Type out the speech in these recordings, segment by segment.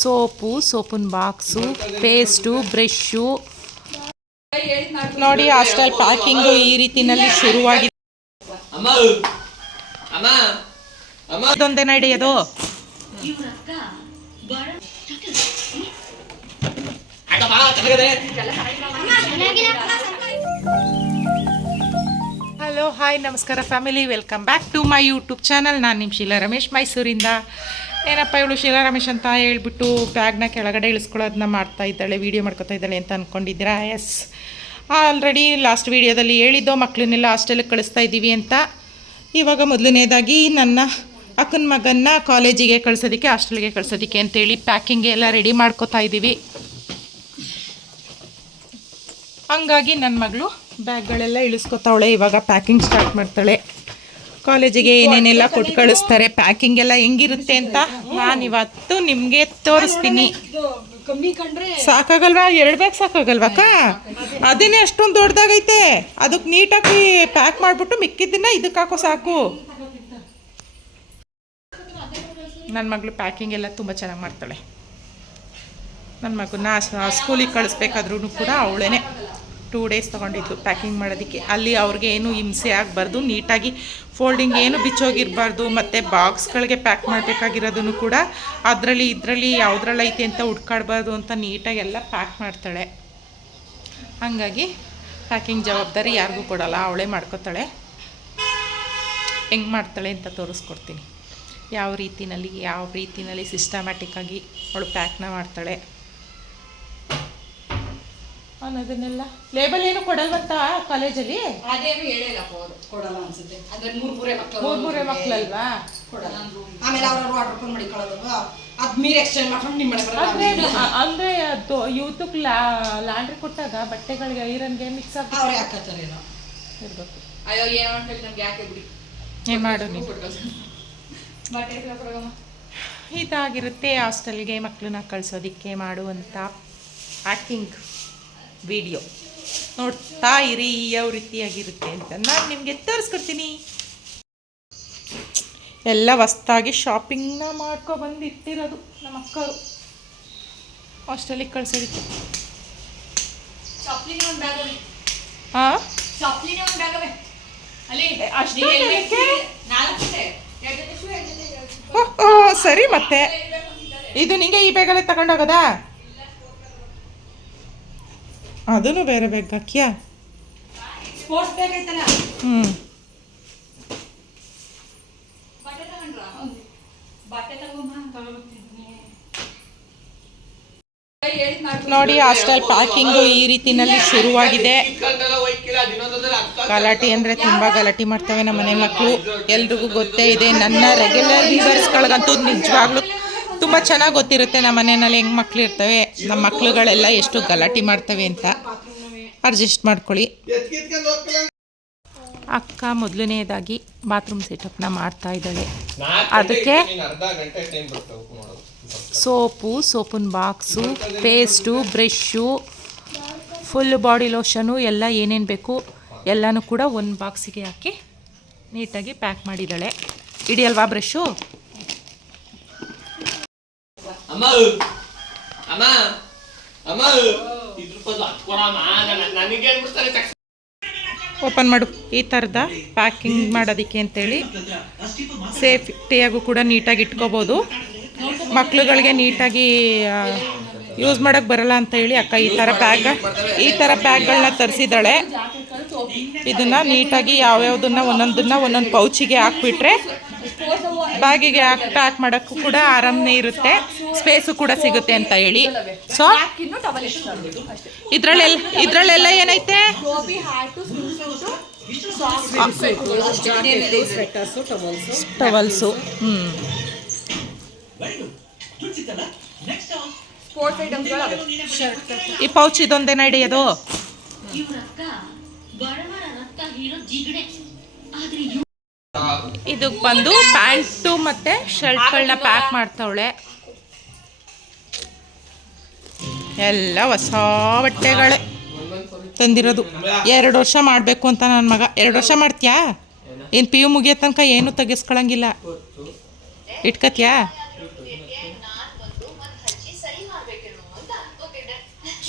Soap, ಸೋಪಿನ box, paste brush ನೋಡಿ, hostel packing ಈ ರೀತಿನಲ್ಲಿ ಶುರುವಾಗಿದೆ. ಇದೊಂದೇ ಹಲೋ ಹಾಯ್ ನಮಸ್ಕಾರ family welcome back to my YouTube channel ನಾನು ನಿಮ್ಮ ಶೀಲಾ ರಮೇಶ್, ಮೈಸೂರಿಂದ. ಏನಪ್ಪ ಇವಳು ಶೀಲಾ ರಮೇಶ್ ಅಂತ ಹೇಳ್ಬಿಟ್ಟು ಬ್ಯಾಗ್ನ ಕೆಳಗಡೆ ಇಳಿಸ್ಕೊಳ್ಳೋದನ್ನ ಮಾಡ್ತಾ ಇದ್ದಾಳೆ ವೀಡಿಯೋ ಮಾಡ್ಕೊತಾ ಇದ್ದಾಳೆ ಅಂತ ಅಂದ್ಕೊಂಡಿದ್ದೀರಾ ಎಸ್ ಆಲ್ರೆಡಿ ಲಾಸ್ಟ್ ವೀಡಿಯೋದಲ್ಲಿ ಹೇಳಿದ್ದೋ ಮಕ್ಕಳನ್ನೆಲ್ಲ ಹಾಸ್ಟೆಲಿಗೆ ಕಳಿಸ್ತಾ ಇದ್ದೀವಿ ಅಂತ. ಇವಾಗ ಮೊದಲನೇದಾಗಿ ನನ್ನ ಅಕ್ಕನ ಮಗನ್ನ ಕಾಲೇಜಿಗೆ ಕಳ್ಸೋದಕ್ಕೆ ಹಾಸ್ಟೆಲ್ಗೆ ಕಳ್ಸೋದಕ್ಕೆ ಅಂತೇಳಿ ಪ್ಯಾಕಿಂಗ್ ಎಲ್ಲ ರೆಡಿ ಮಾಡ್ಕೋತಾ ಇದ್ದೀವಿ. ಹಂಗಾಗಿ ನನ್ನ ಮಗಳು ಬ್ಯಾಗ್ಗಳೆಲ್ಲ ಇಳಿಸ್ಕೊತಾವಳೆ, ಇವಾಗ ಪ್ಯಾಕಿಂಗ್ ಸ್ಟಾರ್ಟ್ ಮಾಡ್ತಾಳೆ. ಕಾಲೇಜಿಗೆ ಏನೇನೆಲ್ಲ ಕೊಟ್ಟು ಕಳಿಸ್ತಾರೆ ಪ್ಯಾಕಿಂಗ್ ಎಲ್ಲ ಹೆಂಗಿರುತ್ತೆ ಅಂತ ನಾನು ಇವತ್ತು ನಿಮಗೆ ತೋರಿಸ್ತೀನಿ. ಸಾಕಾಗಲ್ವಾ? ಎರಡು ಬ್ಯಾಗ್ ಸಾಕಾಗಲ್ವಾ ಅಕ್ಕ? ಅದೇನೇ ಅಷ್ಟೊಂದು ದೊಡ್ಡದಾಗೈತೆ. ಅದಕ್ಕೆ ನೀಟಾಗಿ ಪ್ಯಾಕ್ ಮಾಡಿಬಿಟ್ಟು ಮಿಕ್ಕಿದ್ದನ್ನ ಇದಕ್ಕೆ ಹಾಕೋ ಸಾಕು. ನನ್ನ ಮಗಳು ಪ್ಯಾಕಿಂಗ್ ಎಲ್ಲ ತುಂಬ ಚೆನ್ನಾಗಿ ಮಾಡ್ತಾಳೆ. ನನ್ನ ಮಗನ ಸ್ಕೂಲಿಗೆ ಕಳಿಸ್ಬೇಕಾದ್ರೂ ಕೂಡ ಅವಳೇನೆ. ಟೂ ಡೇಸ್ ತೊಗೊಂಡಿದ್ದು ಪ್ಯಾಕಿಂಗ್ ಮಾಡೋದಕ್ಕೆ. ಅಲ್ಲಿ ಅವ್ರಿಗೆ ಏನು ಹಿಂಸೆ ಆಗಬಾರ್ದು, ನೀಟಾಗಿ ಫೋಲ್ಡಿಂಗ್ ಏನು ಬಿಚ್ಚೋಗಿರಬಾರ್ದು, ಮತ್ತು ಬಾಕ್ಸ್ಗಳಿಗೆ ಪ್ಯಾಕ್ ಮಾಡಬೇಕಾಗಿರೋದನ್ನು ಕೂಡ ಅದರಲ್ಲಿ ಇದರಲ್ಲಿ ಯಾವುದ್ರಲ್ಲಿ ಐತೆ ಅಂತ ಹುಡ್ಕಾಡ್ಬಾರ್ದು ಅಂತ ನೀಟಾಗಿ ಎಲ್ಲ ಪ್ಯಾಕ್ ಮಾಡ್ತಾಳೆ. ಹಾಗಾಗಿ ಪ್ಯಾಕಿಂಗ್ ಜವಾಬ್ದಾರಿ ಯಾರಿಗೂ ಕೊಡೋಲ್ಲ, ಅವಳೇ ಮಾಡ್ಕೋತಾಳೆ. ಹೆಂಗೆ ಮಾಡ್ತಾಳೆ ಅಂತ ತೋರಿಸ್ಕೊಡ್ತೀನಿ. ಯಾವ ರೀತಿನಲ್ಲಿ ಯಾವ ರೀತಿನಲ್ಲಿ ಸಿಸ್ಟಮ್ಯಾಟಿಕ್ಕಾಗಿ ಅವಳು ಪ್ಯಾಕ್ನ ಮಾಡ್ತಾಳೆ. ಅನ್ನೋದನ್ನೆಲ್ಲ ಲೇಬಲ್ ಏನು ಕೊಡಲ್ವಂತ ಕಾಲೇಜಲ್ಲಿ ಅದೇನು ಹೇಳಿಲ್ಲ ಅವರು ಕೊಡಲ್ಲ ಅನ್ಸುತ್ತೆ. ಅಂದ್ರೆ ಮೂರು ಮೂರೇ ಮಕ್ಕಳು ಮೂರ್ ಮೂರೇ ಮಕ್ಕಳಲ್ವಾ ಕೊಡಲ್ಲ. ಆಮೇಲೆ ಅವ್ರವ್ರು ವಾಟರ್ ಮಾಡಿಕೊಳ್ಳೋದು. ಅದ್ ಮೀರ್ ಎಕ್ಸ್ಚೇಂಜ್ ಮಾಡ್ಕೊಂಡು ನಿಮ್ಮ ಮನೆ ಅಂದ್ರೆ ಅದು ಯೂತಕ್ ಲಾಂಡ್ರಿ ಕೊಟ್ಟಾಗ ಬಟ್ಟೆಗಳಿಗೆ ಐರನ್ಗೆ ಮಿಕ್ಸ್ ಆಗಿ ಅವ್ರೇ ಹಾಕತ್ತಾರೇನೋ ಇರ್ಬೇಕು. ಅಯ್ಯೋ ಏನೋ ಅನ್ಕೊಳ್ಳಿ ನಮ್ಗೆ ಯಾಕೆ ಬಿಡಿ. ಏನ್ ಮಾಡು ನೀವು ಬಟ್ಟೆ ಕೊಡೋಗಮ್ಮ ಇದಾಗಿರುತ್ತೆ ಹಾಸ್ಟೆಲ್ಗೆ ಮಕ್ಕಳನ್ನ ಕಳಿಸೋದಿಕ್ಕೆ ಮಾಡುವಂಥ ಪ್ಯಾಕಿಂಗ್ ವಿಡಿಯೋ. ನೋಡ್ತಾ ಇರಿ ಯಾವ ರೀತಿಯಾಗಿರುತ್ತೆ ಅಂತ ನಾನು ನಿಮಗೆ ತೋರಿಸ್ಕೊಡ್ತೀನಿ. ಎಲ್ಲ ಹೊಸ್ತಾಗಿ ಶಾಪಿಂಗ್ನ ಮಾಡ್ಕೊ ಬಂದು ಇಟ್ಟಿರೋದು ನಮ್ಮ ಅಕ್ಕರು ಹಾಸ್ಟೆಲಿಗೆ ಕಳ್ಸೋದಿತ್ತು ಹಾಂ ಸರಿ ಮತ್ತೆ. ಇದು ನಿಂಗೆ ಈ ಬೇಗಲೇ ತಗೊಂಡೋಗೋದಾ? ಅದೂ ಬೇರೆ ಹಾಕ್ಯಾ? ಬ್ಯಾಗ್ ಐತಲ್ಲ? ಹ್ಞೂ ನೋಡಿ ಹಾಸ್ಟೆಲ್ ಪ್ಯಾಕಿಂಗು ಈ ರೀತಿನಲ್ಲಿ ಶುರುವಾಗಿದೆ. ಗಲಾಟೆ ಅಂದರೆ ತುಂಬ ಗಲಾಟೆ ಮಾಡ್ತವೆ ನಮ್ಮ ಮನೆ ಮಕ್ಕಳು. ಎಲ್ರಿಗೂ ಗೊತ್ತೇ ಇದೆ ನನ್ನ ರೆಗ್ಯುಲರ್ ವ್ಯೂವರ್ಸ್ಗಳಿಗಂತೂ ನಿಜವಾಗ್ಲೂ ತುಂಬ ಚೆನ್ನಾಗಿ ಗೊತ್ತಿರುತ್ತೆ ನಮ್ಮ ಮನೆಯಲ್ಲಿ ಹೆಂಗೆ ಮಕ್ಕಳು ಇರ್ತವೆ. ನಮ್ಮ ಮಕ್ಳುಗಳೆಲ್ಲ ಎಷ್ಟು ಗಲಾಟೆ ಮಾಡ್ತವೆ ಅಂತ. ಅಡ್ಜಸ್ಟ್ ಮಾಡ್ಕೊಳ್ಳಿ. ಅಕ್ಕ ಮೊದಲನೇದಾಗಿ ಬಾತ್ರೂಮ್ ಸೆಟಪ್ನ ಮಾಡ್ತಾ ಇದ್ದಾಳೆ. ಅದಕ್ಕೆ soap, ಸೋಪಿನ box paste brush full body lotion ಎಲ್ಲ ಏನೇನು ಬೇಕು ಎಲ್ಲನೂ ಕೂಡ ಒಂದು ಬಾಕ್ಸಿಗೆ ಹಾಕಿ ನೀಟಾಗಿ ಪ್ಯಾಕ್ ಮಾಡಿದ್ದಾಳೆ. ಇಡಿಯಲ್ವಾ ಬ್ರಷ್ಷು ಅಮ್ಮ ಅಮ್ಮ ಅಮ್ಮ ಇದ್ರ ನನಗೆ ಓಪನ್ ಮಾಡು. ಈ ಥರದ ಪ್ಯಾಕಿಂಗ್ ಮಾಡೋದಕ್ಕೆ ಅಂತೇಳಿ ಸೇಫ್ಟಿಯಾಗೂ ಕೂಡ ನೀಟಾಗಿ ಇಟ್ಕೋಬೋದು. ಮಕ್ಳುಗಳಿಗೆ ನೀಟಾಗಿ ಯೂಸ್ ಮಾಡೋಕ್ಕೆ ಬರಲ್ಲ ಅಂತ ಹೇಳಿ ಅಕ್ಕ ಈ ಥರ ಪ್ಯಾಕ್ ಈ ಥರ ಪ್ಯಾಕ್ಗಳನ್ನ ತರಿಸಿದ್ದಾಳೆ. ಇದನ್ನು ನೀಟಾಗಿ ಯಾವ್ಯಾವುದನ್ನ ಒಂದೊಂದನ್ನ ಒಂದೊಂದು ಪೌಚಿಗೆ ಹಾಕ್ಬಿಟ್ರೆ ಬ್ಯಾಗಿಗೆ ಹಾಕಿ ಪ್ಯಾಕ್ ಮಾಡೋಕ್ಕೂ ಕೂಡ ಆರಾಮನೇ ಇರುತ್ತೆ. ಸ್ಪೇಸು ಕೂಡ ಸಿಗುತ್ತೆ ಅಂತ ಹೇಳಿ. ಸೊ ಇದ್ರಲ್ಲೆಲ್ಲ ಇದ್ರಲ್ಲೆಲ್ಲ ಏನೈತೆ? ಟವಲ್ಸು ಟವಲ್ಸು ಹ್ಞೂ ಈ ಪೌಚ್ ಇದೊಂದೇ ನಡೆಯೋದು ಇದಕ್ಕೆ ಬಂದು ಪ್ಯಾಂಟು ಮತ್ತು ಶರ್ಟ್ಗಳನ್ನ ಪ್ಯಾಕ್ ಮಾಡ್ತಾವಳೆ. ಎಲ್ಲ ಹೊಸ ಬಟ್ಟೆಗಳೇ ತಂದಿರೋದು. ಎರಡು ವರ್ಷ ಮಾಡಬೇಕು ಅಂತ ನನ್ನ ಮಗ. ಎರಡು ವರ್ಷ ಮಾಡ್ತೀಯಾ? ಏನು ಪಿ ಯು ಮುಗಿಯೋ ತನಕ ಏನು ತೆಗೆಸ್ಕೊಳಂಗಿಲ್ಲ. ಇಟ್ಕತ್ಯಾ?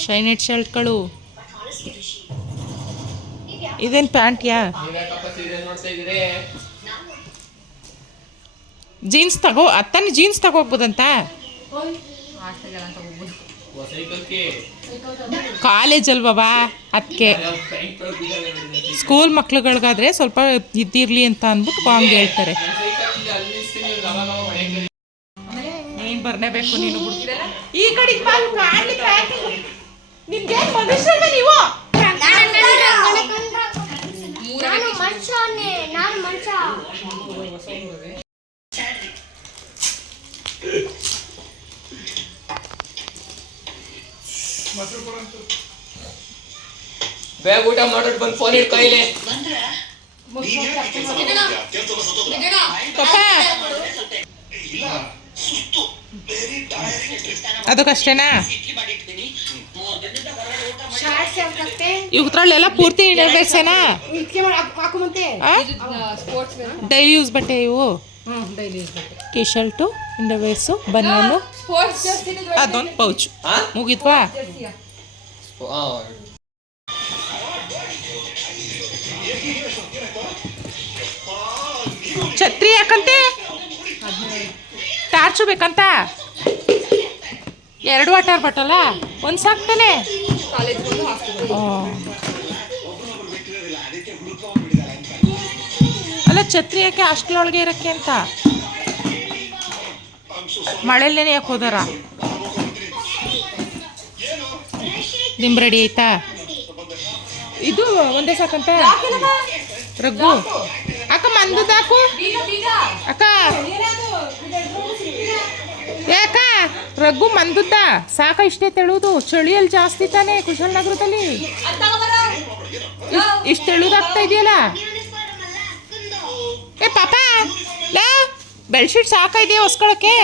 ಶೈನೆಡ್ ಶರ್ಟ್ಗಳು ಇದೇನು ಪ್ಯಾಂಟ್ಯಾ? ಜೀನ್ಸ್ ತಗೋ, ಅತ್ತನೇ ಜೀನ್ಸ್ ತಗೋಗ್ಬೋದಂತ? ಕಾಲೇಜ್ ಅಲ್ವಾ ಅದಕ್ಕೆ ಸ್ಕೂಲ್ ಮಕ್ಳುಗಳಿಗಾದ್ರೆ ಸ್ವಲ್ಪ ಇದ್ದಿರ್ಲಿ ಅಂತ ಅಂದ್ಬಿಟ್ಟು ಹಂಗೆ ಹೇಳ್ತಾರೆ. ನೀನ್ ಬರ್ನೇಬೇಕು ನೀನು ಈ ಕಡೆ ಬೇಗ ಊಟ ಮಾಡೋದು ಬಂದು ಫೋನ್ ಶಾರ್ಟ್ಸ್ ಯಾವತ್ತೆ ಇವ್ರಲ್ಲೆಲ್ಲ ಪೂರ್ತಿ ಇಡಬೇಕೇನಾ ಡೈಲಿ ಯೂಸ್ ಬಟ್ಟೆ ಇವು? ಟಿ ಶರ್ಟು ಇಂಡರ್ವೇರ್ಸು ಬನ್ನಿ ಸ್ಪೋರ್ಟ್ಸ್ ಅದೊಂದು ಪೌಚ್ ಹಾ ಯಾಕಂತೆ ಟಾರ್ಚು ಬೇಕಂತ? ಎರಡು ವಾಟರ್ ಬಟ್ಟಲ್ಲ ಒಂದು ಸಾಕ್ತಾನೆ. ಅಲ್ಲ, ಛತ್ರಿ ಯಾಕೆ ಅಷ್ಟರೊಳಗೆ ಇರಕ್ಕೆ ಅಂತ? ಮಳೆಯಲ್ಲೇನೆ ಯಾಕೆ ಹೋದಾರ? ನಿಮ್ ರೆಡಿ ಆಯ್ತಾ? ಇದು ಒಂದೇ ಸಾಕಂತ? ರಘು? ಅಕ್ಕ ಮಂದದಾಕು ಅಕ್ಕ. ಯಾಕ ರಘು ಮಂದದ್ದ ಸಾಕ ಇಷ್ಟೇ ತೆಳುವುದು ಚಳಿಯಲ್ಲಿ ಜಾಸ್ತಿ ತಾನೆ ಕುಶಾಲನಗರದಲ್ಲಿ ಇಷ್ಟು ತೆಳುದಾಗ್ತಾ ಇದೆಯಲ್ಲ? ಏ ಪಾಪ ಲಾ ಬೆಡ್ಶೀಟ್ ಸಾಕಾಇದೆಯಾ ಹೊಸ್ಕೊಳಕ್ಕೆ?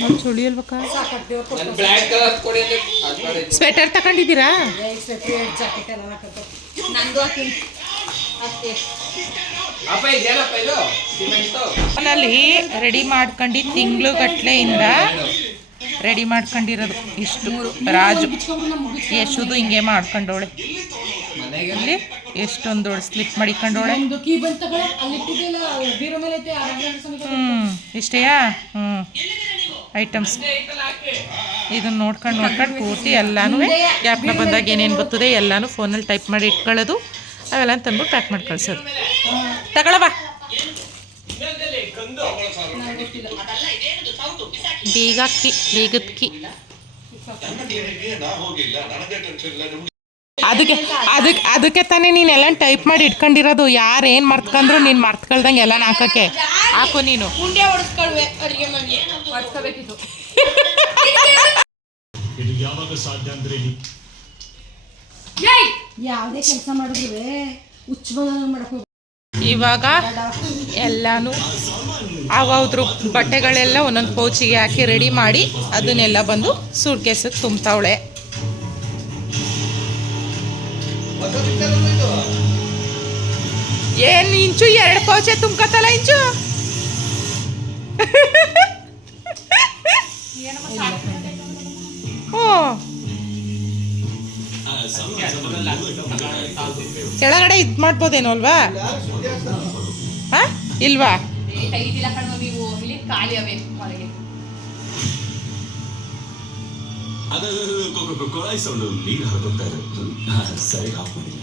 ನಾನು ಚಳಿ ಅಲ್ವಕ್ಕ ಸ್ವೆಟರ್ ತಗೊಂಡಿದ್ದೀರಾ ಫೋನಲ್ಲಿ ರೆಡಿ ಮಾಡ್ಕೊಂಡು ತಿಂಗಳು ಗಟ್ಲೆಯಿಂದ ರೆಡಿ ಮಾಡ್ಕೊಂಡಿರೋದು. ಇಷ್ಟು ರಾಜು. ಯಶುದು ಹಿಂಗೆ ಮಾಡ್ಕೊಂಡೋಳೆ. ಇಲ್ಲಿ ಎಷ್ಟೊಂದು ಸ್ಲಿಪ್ ಅಲ್ಲಿ ಸಮೇತ ಹ್ಞೂ ಇಷ್ಟೇಯಾ? ಹ್ಞೂ ಐಟಮ್ಸ್. ಇದನ್ನ ನೋಡ್ಕೊಂಡು ನೋಡ್ಕೊಂಡು ಪೂರ್ತಿ ಎಲ್ಲಾನು ಯಾಪ್ನ ಬಂದಾಗ ಏನೇನು ಬರ್ತದೆ ಎಲ್ಲಾನು ಫೋನಲ್ಲಿ ಟೈಪ್ ಮಾಡಿ ಇಟ್ಕೊಳ್ಳೋದು. ಅವೆಲ್ಲ ತಂದು ಪ್ಯಾಕ್ ಮಾಡಿ ಕಳ್ಸೋದು. ತಗೊಳವ ಬೀಗ ಕಿ ಬೀಗದ ಕಿ. ಅದಕ್ಕೆ ಅದಕ್ಕೆ ಅದಕ್ಕೆ ತಾನೇ ನೀನೆಲ್ಲ ಟೈಪ್ ಮಾಡಿ ಇಟ್ಕೊಂಡಿರೋದು. ಯಾರು ಏನು ಮರ್ತ್ಕೊಂಡ್ರು ನೀನು ಮರ್ತ್ಕೊಳ್ದಂಗೆ ಎಲ್ಲ ಹಾಕೋಕ್ಕೆ. ಹಾಕು ನೀನು. ಯಾವಾಗ ಸಾಧ್ಯ ಅಂದ್ರೆ ಯಾವುದೇ ಕೆಲಸ ಮಾಡಿದ್ರು. ಇವಾಗ ಎಲ್ಲಾನು ಅವದ್ರ ಬಟ್ಟೆಗಳೆಲ್ಲ ಒಂದೊಂದು ಪೌಚಿಗೆ ಹಾಕಿ ರೆಡಿ ಮಾಡಿ ಅದನ್ನೆಲ್ಲ ಬಂದು ಸೂಟ್ ಕೇಸಿಗೆ ತುಂಬ್ತಾವಳೆ. ಏನು ಇಂಚು ಎರಡು ಪೌಚೆ ತುಂಬ್ಕತ್ತಲ್ಲ ಇಂಚು ಓ ಕೆಳಗಡೆ ಇದು ಮಾಡ್ಬೋದೇನೋ ಅಲ್ವಾ ಹಾ ಇಲ್ವಾ ಕಣೋ ಸರಿ ಇಲ್ಲಿ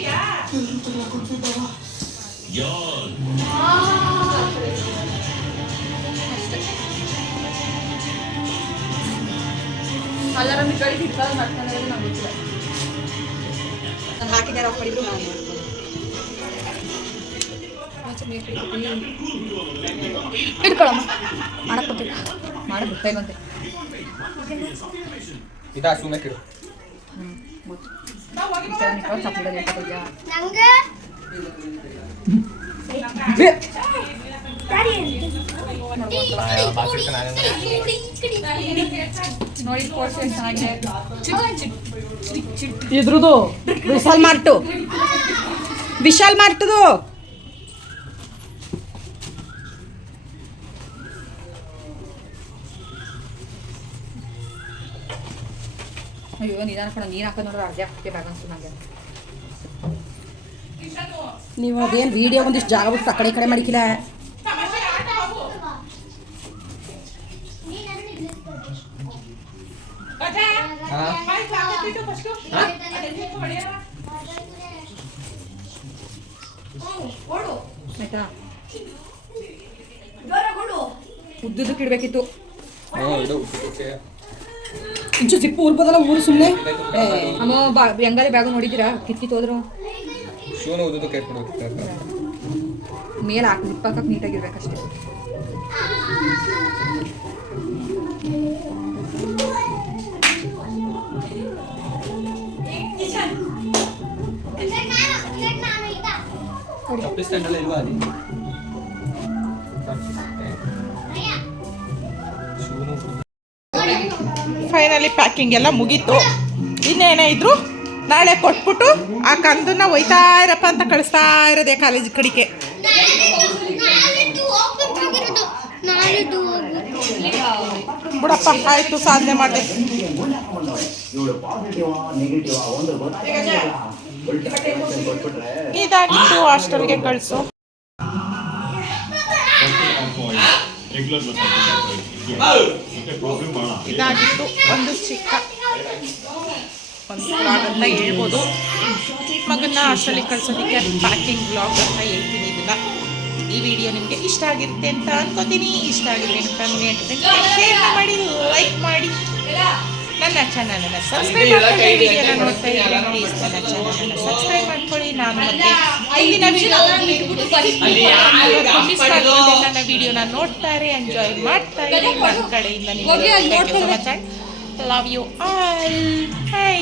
ಅಷ್ಟು ಈಸಿನ ನನ್ನ ಹಿಂದೆನೇ ಇದ್ದು ನನಗೆ ಸ್ಕೆಚ್ ಹಾಕಿದಾಗ ಯಾನ್ ಎಲ್ಲರ ಮಿಕ್ಕಳಿ ಹಿಡ್ಕೊಂಡು ಮಾಡ್ತಾರೆ ನಂಗೆ ಗೊತ್ತಿಲ್ಲ ನಾನು ಹಾಕಿದ್ದಾರೆ ಪಡಿದ್ರು ನಾನು ಇಟ್ಕೊಳಮ್ಮ ಮಾಡಕ್ ಗೊತ್ತಿಲ್ಲ ಮಾಡಕ್ ಗೊತ್ತಾಯ್ತಂತೆ ಇದಾ ಸುಮ್ಮನೆ ಕಿಡು ನಂಗೆ ನೋಡಿ ಪೋರ್ಷನ್ ಚೆನ್ನಾಗಿದೆ ಇದ್ರದು ವಿಶಾಲ್ ಮಾರ್ಟು. ವಿಶಾಲ್ ಮಾರ್ಟ್ದು. ಅಯ್ಯೋ ನಿಧಾನ ಹಾಕೊಂಡು ನೀರು ಹಾಕೋದು ನೋಡಿದ್ರೆ ಅರ್ಜಿ ಹಾಕಿ ಬ್ಯಾಗ್ ಅನ್ಸ್ತು ನಂಗೆ ನೀವು ಅದೇನು ವಿಡಿಯೋ ಒಂದಿಷ್ಟು ಜಾಗ ಬಿಟ್ಟು ಆ ಕಡೆ ಈ ಕಡೆ ಮಾಡಿಕಿಲ್ಲ ಆಯ್ತಾ ಉದ್ದುದಕ್ಕೆ ಇಡಬೇಕಿತ್ತು ಇಂಚು ಸಿಪ್ಪು ಊರ್ಬೋದಲ್ಲ ಊರು ಸುಮ್ಮನೆ ಅಮ್ಮ ಬಾ ಹೆಂಗಾರೆ ಬ್ಯಾಗು ನೋಡಿದ್ದೀರಾ? ಕಿತ್ಕಿತ್ತು ಹೋದ್ರು ಶೂನು ಉದ್ದು ಕೇಳ್ಕೊಡ್ಬೇಕು ಮೇಲೆ ಹಾಕಿ ಜಿಪ್ ಹಾಕಕ್ಕೆ ನೀಟಾಗಿರ್ಬೇಕಷ್ಟೇ. ತಪ್ಪಿಸ್ಕೊಂಡಲ್ಲ ಇಲ್ವಾ ಅಲ್ಲಿ? ಫೈನಲಿ ಪ್ಯಾಕಿಂಗ್ ಎಲ್ಲ ಮುಗೀತು. ಇನ್ನೇನೇ ಇದ್ರು ನಾಳೆ ಕೊಟ್ಬಿಟ್ಟು ಆ ಕಂದನ್ನ ಒಯ್ತಾ ಇರಪ್ಪ ಅಂತ ಕಳಿಸ್ತಾ ಇರೋದೇ ಕಾಲೇಜ್ ಕಡೆಗೆ. ಬಿಡಪ್ಪ, ಆಯ್ತು, ಸಾಧನೆ ಮಾಡಿದೆ ಇದಾಗಿತ್ತು ಹಾಸ್ಟೆಲ್ಗೆ ಕಳಿಸು. ಇದಾಗಿತ್ತು. ಒಂದು ಚಿಕ್ಕ ಒಂದು ಬ್ಲಾಗ್ ಅಂತ ಹೇಳ್ಬೋದು. ಮಗನ್ನ ಅಷ್ಟರಲ್ಲಿ ಕಳ್ಸೋದಕ್ಕೆ ಪ್ಯಾಕಿಂಗ್ ಬ್ಲಾಗ್ ಅಂತ ಹೇಳ್ತೀನಿ ಇದನ್ನ ಈ ವಿಡಿಯೋ ನಿಮಗೆ ಇಷ್ಟ ಆಗಿರುತ್ತೆ ಅಂತ ಅನ್ಕೋತೀನಿ. ಇಷ್ಟ ಆಗಿರುತ್ತೆ ಅಂತ ಶೇರ್ ಮಾಡಿ ಲೈಕ್ ಮಾಡಿ. ನನ್ನ ಚಾನಲನ್ನು ಸಬ್ಸ್ಕ್ರೈಬ್ ಮಾಡ್ಕೊಳ್ಳಿ ವಿಡಿಯೋನ ನೋಡ್ತಾ ಇದ್ದೀನಿ ಪ್ಲೀಸ್ ನನ್ನ ಚಾನಲನ್ನು ಸಬ್ಸ್ಕ್ರೈಬ್ ಮಾಡ್ಕೊಳ್ಳಿ. ನಾನು ಮತ್ತೆ ಇಂದಿನ ನನ್ನ ವಿಡಿಯೋನ ನೋಡ್ತಾರೆ ಎಂಜಾಯ್ ಮಾಡ್ತಾ ಇದ್ದೀನಿ ನನ್ನ ಕಡೆಯಿಂದ ನಿಮಗೆ ಲವ್ ಯು ಆಲ್ ಹೈ